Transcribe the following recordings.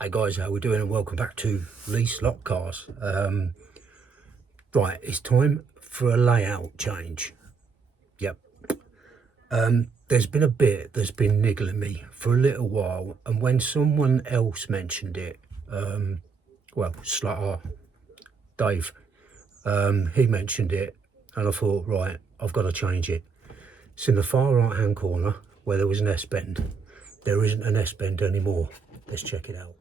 Hey guys, how we doing, and welcome back to Lease Lot Cars. Right, it's time for a layout change. Yep. There's been a bit that's been niggling me for a little while, and when someone else mentioned it, well, Slatter, Dave, he mentioned it, and I thought, right, I've got to change it. It's in the far right hand corner where there was an S-bend. There isn't an S-bend anymore. Let's check it out.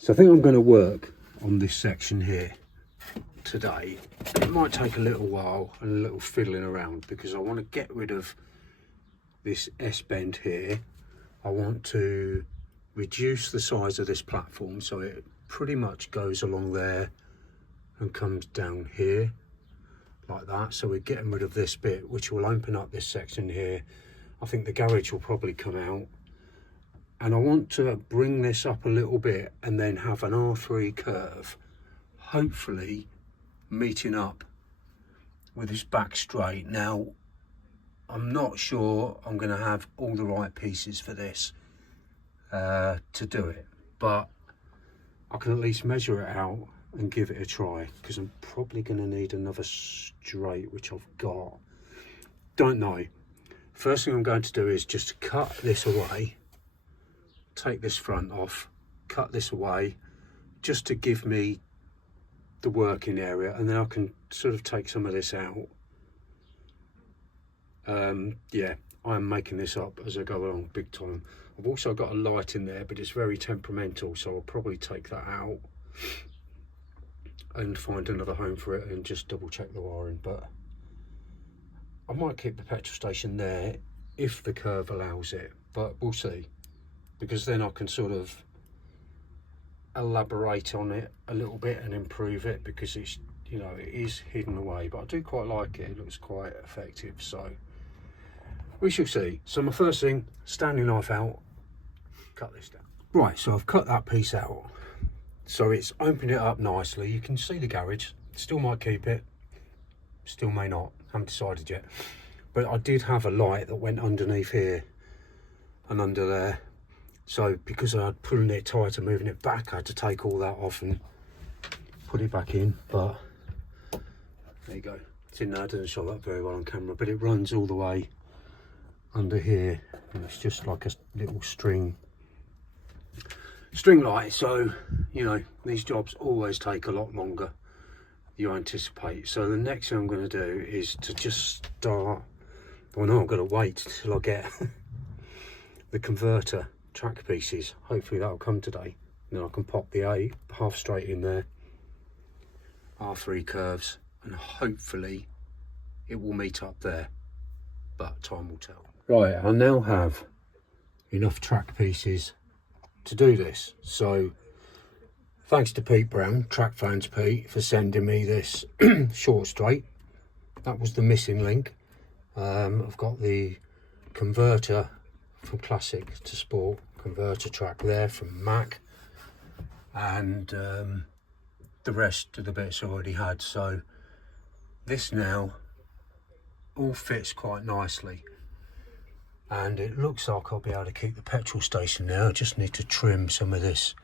So I think I'm going to work on this section here today. It might take a little while and a little fiddling around because I want to get rid of this S-bend here. I want to reduce the size of this platform so it pretty much goes along there and comes down here like that. So we're getting rid of this bit, which will open up this section here. I think the garage will probably come out. And I want to bring this up a little bit and then have an R3 curve, hopefully meeting up with this back straight. Now, I'm not sure I'm going to have all the right pieces for this to do it, but I can at least measure it out and give it a try, because I'm probably going to need another straight, which I've got. Don't know. First thing I'm going to do is just cut this away. Take this front off, cut this away, just to give me the working area, and then I can sort of take some of this out. Yeah, I'm making this up as I go along big time. I've also got a light in there, but it's very temperamental, so I'll probably take that out and find another home for it and just double check the wiring. But I might keep the petrol station there if the curve allows it, but we'll see, because then I can sort of elaborate on it a little bit and improve it, because it's, you know, it is hidden away, but I do quite like it. It looks quite effective, so we shall see. So my first thing, Stanley knife out, cut this down. Right, so I've cut that piece out, so it's opened it up nicely. You can see the garage. Still might keep it, still may not, haven't decided yet. But I did have a light that went underneath here and under there. So because I had pulling it tight and moving it back, I had to take all that off and put it back in. But there you go. It's in there. I didn't show that very well on camera, but it runs all the way under here, and it's just like a little string light. So, you know, these jobs always take a lot longer than you anticipate. So the next thing I'm going to do is to just start. Well, no, I'm going to wait till I get the converter track pieces. Hopefully that'll come today, and then I can pop the A half straight in there, R3 curves, and hopefully it will meet up there, but time will tell. Right, I now have enough track pieces to do this, so thanks to Pete Brown, Track Fans Pete, for sending me this short straight. That was the missing link. I've got the converter from classic to sport converter track there from Mac, and the rest of the bits I already had. So this now all fits quite nicely, and it looks like I'll be able to keep the petrol station now. I just need to trim some of this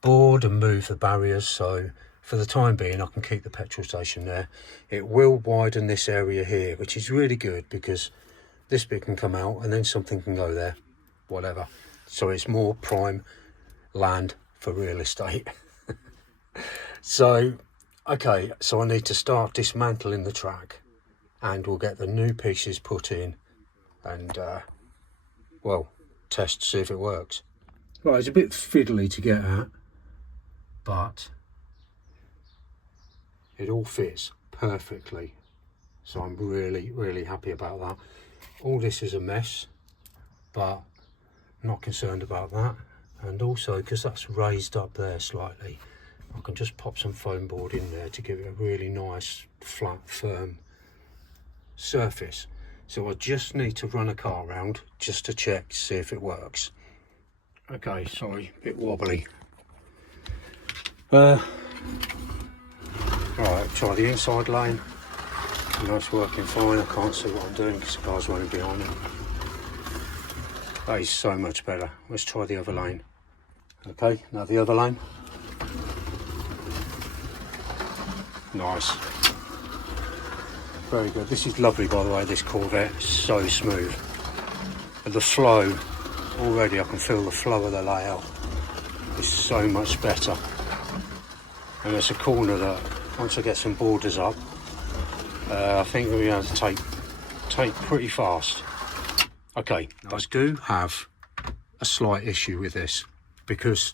board and move the barriers, so for the time being I can keep the petrol station there. It will widen this area here, which is really good, because this bit can come out and then something can go there, whatever. So it's more prime land for real estate. So, okay, so I need to start dismantling the track, and we'll get the new pieces put in and, well, test to see if it works. Right, it's a bit fiddly to get at, but it all fits perfectly. So I'm really, really happy about that. All this is a mess, but not concerned about that. And also, because that's raised up there slightly, I can just pop some foam board in there to give it a really nice, flat, firm surface. So I just need to run a car around just to check to see if it works. Okay, sorry, a bit wobbly. Right, try the inside lane. That's working fine. I can't see what I'm doing because the car's running behind me. That is so much better. Let's try the other lane Okay, now the other lane. Nice. Very good. This is lovely, by the way, this Corvette. It's so smooth. And the flow, already I can feel the flow of the layout. It's so much better. And it's a corner that, once I get some borders up, I think we'll be able to take pretty fast. Okay, I do have a slight issue with this, because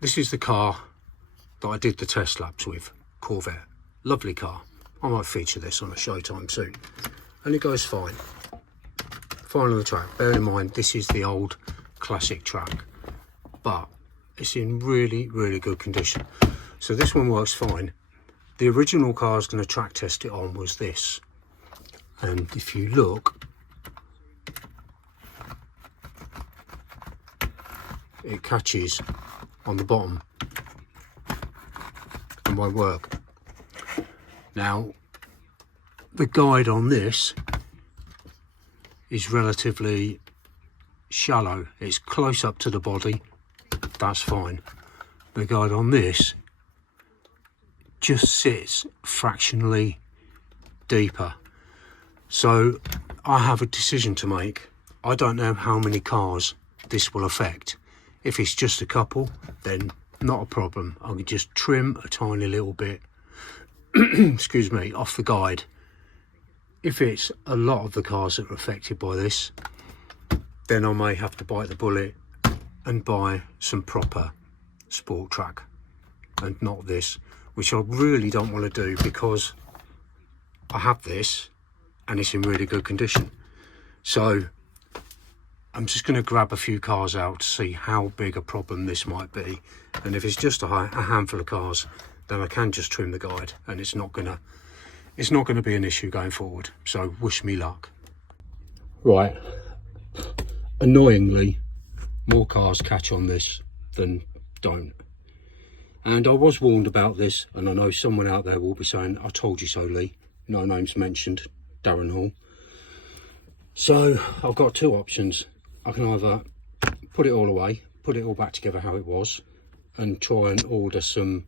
this is the car that I did the test laps with, Corvette. Lovely car. I might feature this on a Showtime soon. And it goes fine. Fine on the track. Bear in mind, this is the old classic track, but it's in really, really good condition. So this one works fine. The original car I was going to track test it on was this. And if you look, it catches on the bottom and won't work. Now, the guide on this is relatively shallow. It's close up to the body, that's fine. The guide on this just sits fractionally deeper. So I have a decision to make. I don't know how many cars this will affect. If it's just a couple, then not a problem. I can just trim a tiny little bit excuse me, off the guide. If it's a lot of the cars that are affected by this, then I may have to bite the bullet and buy some proper sport track and not this, which I really don't want to do, because I have this and it's in really good condition. So I'm just going to grab a few cars out to see how big a problem this might be, and if it's just a handful of cars, then I can just trim the guide and it's not gonna be an issue going forward. So wish me luck. Right, annoyingly, more cars catch on this than don't. And I was warned about this, and I know someone out there will be saying, I told you so, Lee. No names mentioned, Darren Hall. So I've got two options. I can either put it all away, put it all back together how it was, and try and order some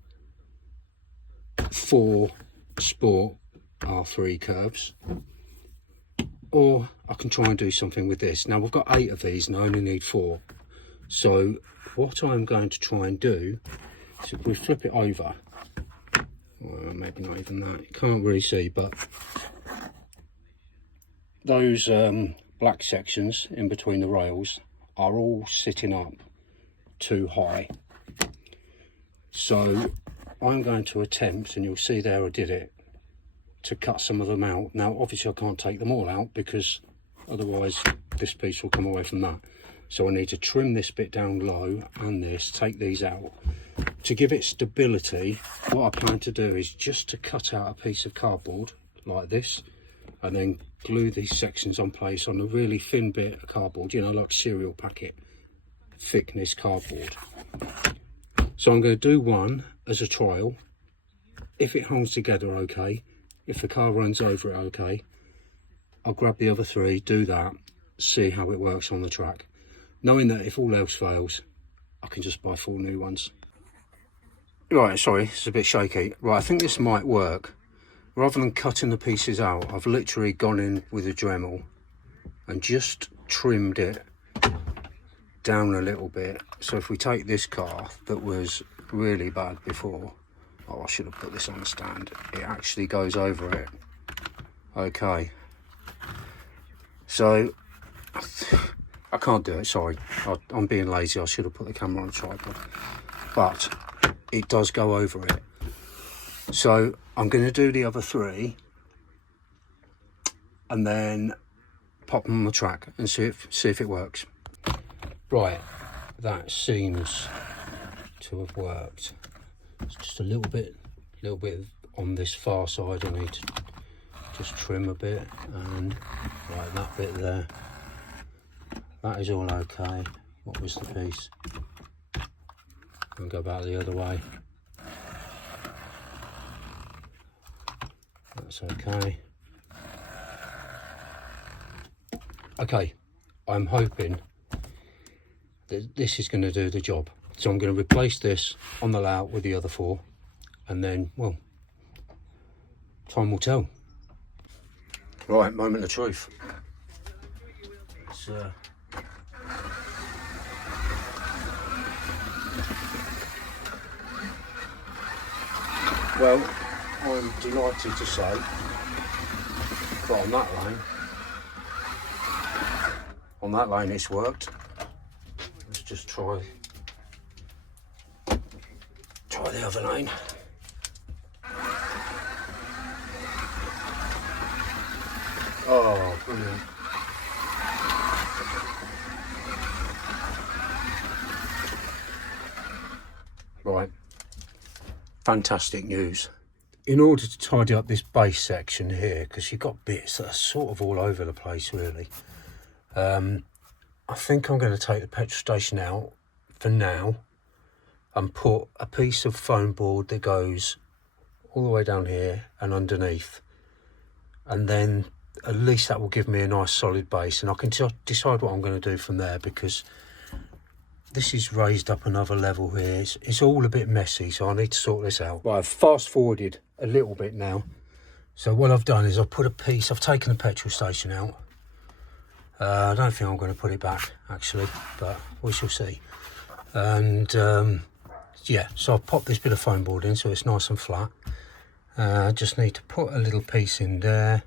4 Sport R3 curves, or I can try and do something with this. Now we've got 8 of these and I only need 4. So what I'm going to try and do is, if we flip it over, well, maybe not even that, you can't really see, but those black sections in between the rails are all sitting up too high. So I'm going to attempt, and you'll see there I did it, to cut some of them out. Now obviously I can't take them all out, because otherwise this piece will come away from that. So I need to trim this bit down low and this, take these out. To give it stability, what I plan to do is just to cut out a piece of cardboard like this, and then glue these sections on place on a really thin bit of cardboard, you know, like cereal packet thickness cardboard. So I'm going to do one as a trial. If it holds together okay, if the car runs over it okay, I'll grab the other 3, do that, see how it works on the track, knowing that if all else fails, I can just buy 4 new ones. Right, sorry, it's a bit shaky. Right, I think this might work. Rather than cutting the pieces out, I've literally gone in with a Dremel and just trimmed it down a little bit. So if we take this car that was really bad before, oh, I should have put this on the stand, it actually goes over it. Okay, so I can't do it, sorry, I'm being lazy. I should have put the camera on a tripod, but it does go over it. So I'm going to do the other 3 and then pop them on the track and see if it works. Right, that seems to have worked. It's just a little bit on this far side. I need to just trim a bit, and right, that bit there, that is all okay. What was the piece? And go back the other way. That's okay. Okay, I'm hoping that this is going to do the job. So I'm going to replace this on the layout with the other 4, and then, well, time will tell. Right, moment of truth. It's, well, I'm delighted to say that on that lane it's worked. Let's just try the other lane. Oh, brilliant. Right, fantastic news. In order to tidy up this base section here, because you've got bits that are sort of all over the place really, I think I'm going to take the petrol station out for now and put a piece of foam board that goes all the way down here and underneath, and then at least that will give me a nice solid base, and I can decide what I'm going to do from there, because this is raised up another level here. It's all a bit messy, so I need to sort this out. Right, I've fast forwarded a little bit now. So what I've done is I've taken the petrol station out. I don't think I'm going to put it back actually, but we shall see. And yeah, so I've popped this bit of foam board in so it's nice and flat. I just need to put a little piece in there,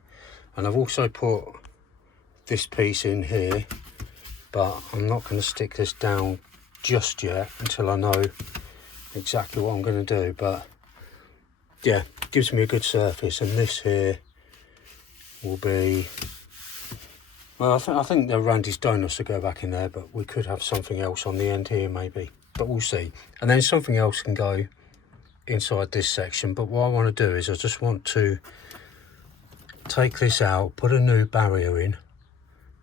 and I've also put this piece in here, but I'm not going to stick this down just yet until I know exactly what I'm going to do. But yeah, gives me a good surface, and this here will be, well, I think the Randy's Donuts to go back in there, but we could have something else on the end here maybe, but we'll see. And then something else can go inside this section. But what I want to do is I just want to take this out, put a new barrier in,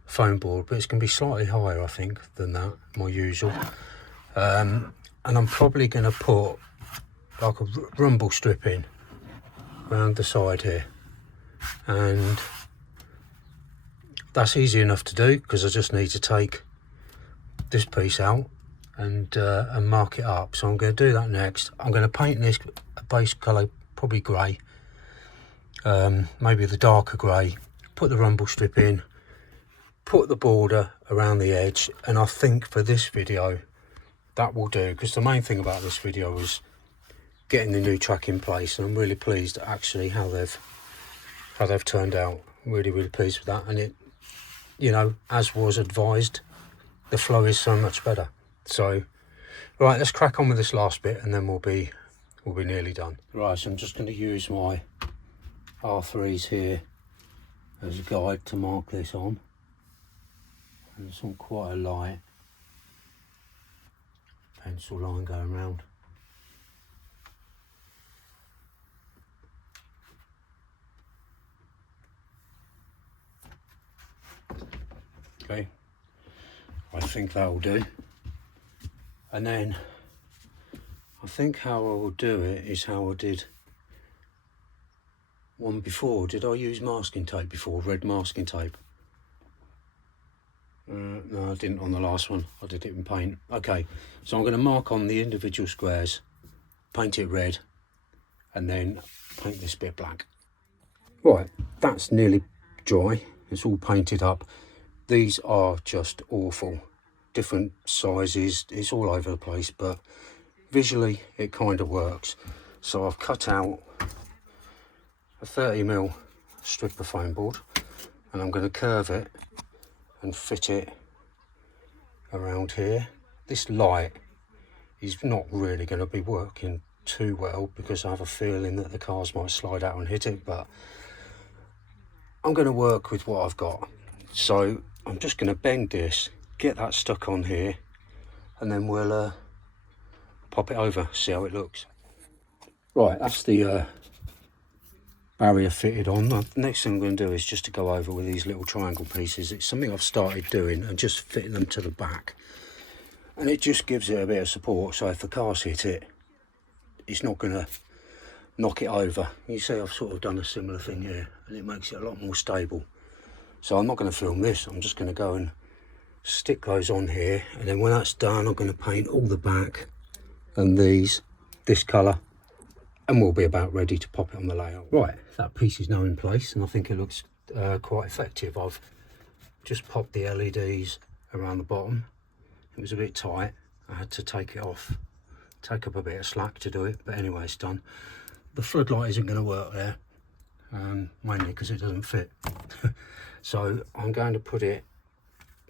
foam board, but it's going to be slightly higher I think than that, my usual. And I'm probably going to put like a rumble strip in around the side here, and that's easy enough to do because I just need to take this piece out and mark it up. So I'm going to do that next. I'm going to paint this a base colour, probably grey, maybe the darker grey, put the rumble strip in, put the border around the edge, and I think for this video that will do, because the main thing about this video was getting the new track in place, and I'm really pleased actually how they've turned out. Really pleased with that, and it, you know, as was advised, the flow is so much better. So right, let's crack on with this last bit and then we'll be nearly done. Right, so I'm just going to use my R3s here as a guide to mark this on, and it's on quite a light pencil line going round. Okay, I think that will do. And then I think how I will do it is how I did one before. Did I use masking tape before, red masking tape? No, I didn't on the last one. I did it in paint. Okay, so I'm going to mark on the individual squares, paint it red, and then paint this bit black. Right, that's nearly dry. It's all painted up. These are just awful. Different sizes, it's all over the place, but visually it kind of works. So I've cut out a 30mm strip of foam board, and I'm going to curve it and fit it around here. This light is not really going to be working too well because I have a feeling that the cars might slide out and hit it, but I'm going to work with what I've got. So I'm just going to bend this, get that stuck on here, and then we'll pop it over, see how it looks. Right, that's the barrier fitted on. The next thing I'm going to do is just to go over with these little triangle pieces. It's something I've started doing, and just fitting them to the back, and it just gives it a bit of support, so if the cars hit it, it's not going to knock it over. You see I've sort of done a similar thing here, and it makes it a lot more stable. So I'm not going to film this, I'm just going to go and stick those on here, and then when that's done I'm going to paint all the back and these this colour, and we'll be about ready to pop it on the layout. Right, that piece is now in place and I think it looks quite effective. I've just popped the LEDs around the bottom. It was a bit tight, I had to take it off, take up a bit of slack to do it, but anyway, it's done. The floodlight isn't going to work there, mainly because it doesn't fit. So I'm going to put it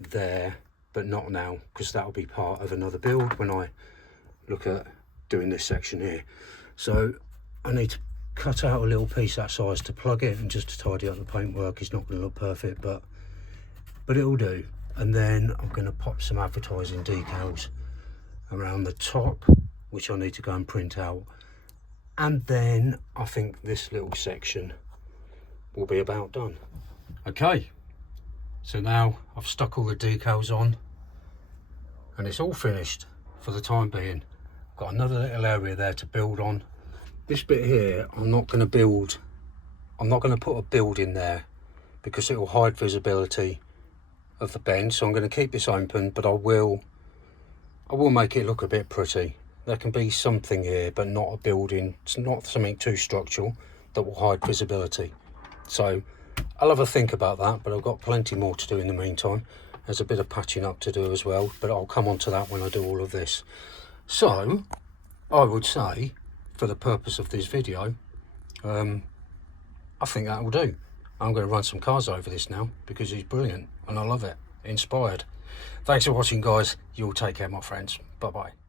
there, but not now, because that'll be part of another build when I look at doing this section here. So I need to cut out a little piece that size to plug it and just to tidy up the paintwork. It's not going to look perfect, but it'll do. And then I'm going to pop some advertising decals around the top, which I need to go and print out. And then I think this little section will be about done. Okay, so now I've stuck all the decals on and it's all finished for the time being. Got another little area there to build on. This bit here, I'm not going to put a build in there because it will hide visibility of the bend. So I'm going to keep this open, but I will make it look a bit pretty. There can be something here, but not a building. It's not something too structural that will hide visibility. So I'll have a think about that, but I've got plenty more to do in the meantime. There's a bit of patching up to do as well, but I'll come on to that when I do all of this. So I would say, for the purpose of this video, I think that will do. I'm going to run some cars over this now because he's brilliant and I love it. Inspired. Thanks for watching, guys. You'll take care, my friends. Bye bye.